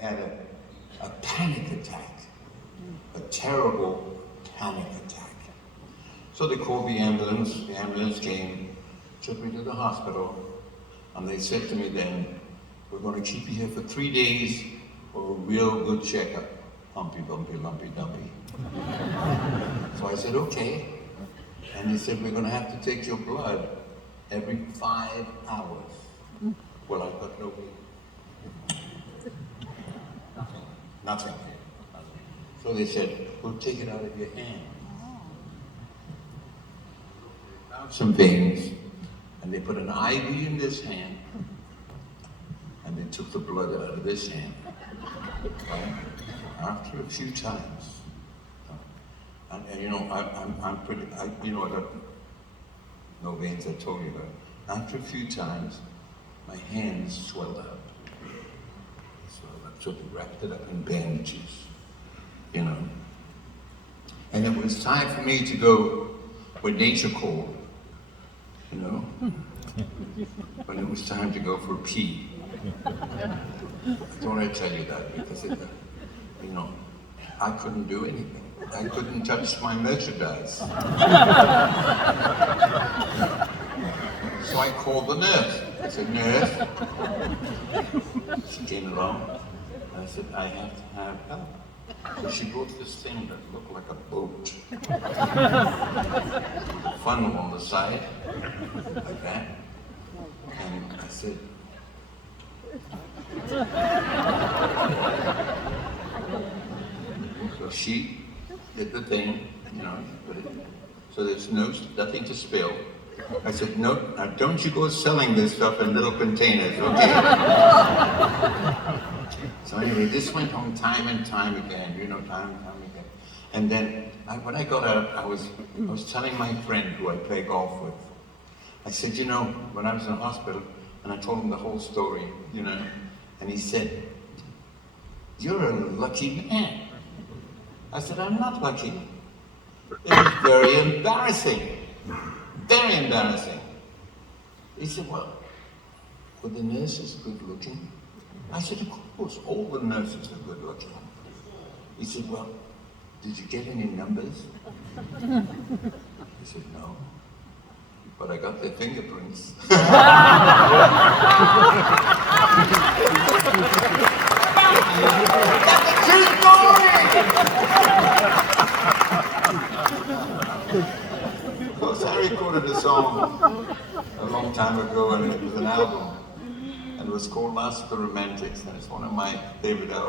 had a panic attack, a terrible panic attack. So they called the ambulance came, took me to the hospital, and they said to me then, we're going to keep you here for 3 days for a real good checkup. Humpy, bumpy, lumpy, dumpy. So I said, okay. And they said, we're going to have to take your blood every 5 hours. Well, I've got no weight. Nothing. So they said, we'll take it out of your hand. They found some veins, and they put an IV in this hand, and they took the blood out of this hand. Right? After a few times, and you know, I'm pretty, you know, I got no veins, I told you about. After a few times, my hands swelled up. So they wrapped it up in bandages, you know. And it was time for me to go where nature called, you know. When it was time to go for a pee. I thought I'd tell you that because it, you know, I couldn't do anything. I couldn't touch my merchandise. So I called the nurse. I said, nurse. She came along. I said, I have to have help. So she brought this thing that looked like a boat. With a funnel on the side, like that. And I said, so she did the thing, you know, so there's nothing to spill. I said, no, now don't you go selling this stuff in little containers, okay? So anyway, this went on time and time again, you know, time and time again. And then when I got out, I was telling my friend who I play golf with, I said, you know, when I was in the hospital, and I told him the whole story, you know, and he said, you're a lucky man. I said, I'm not lucky. It was very embarrassing. Very embarrassing. He said, well, were the nurses good looking? I said, of course, all the nurses are good looking. He said, well, did you get any numbers? I said, no. But I got their fingerprints. Of course, I recorded a song a long time ago, and it was an album, and it was called Last of the Romantics, and it's one of my favorite albums.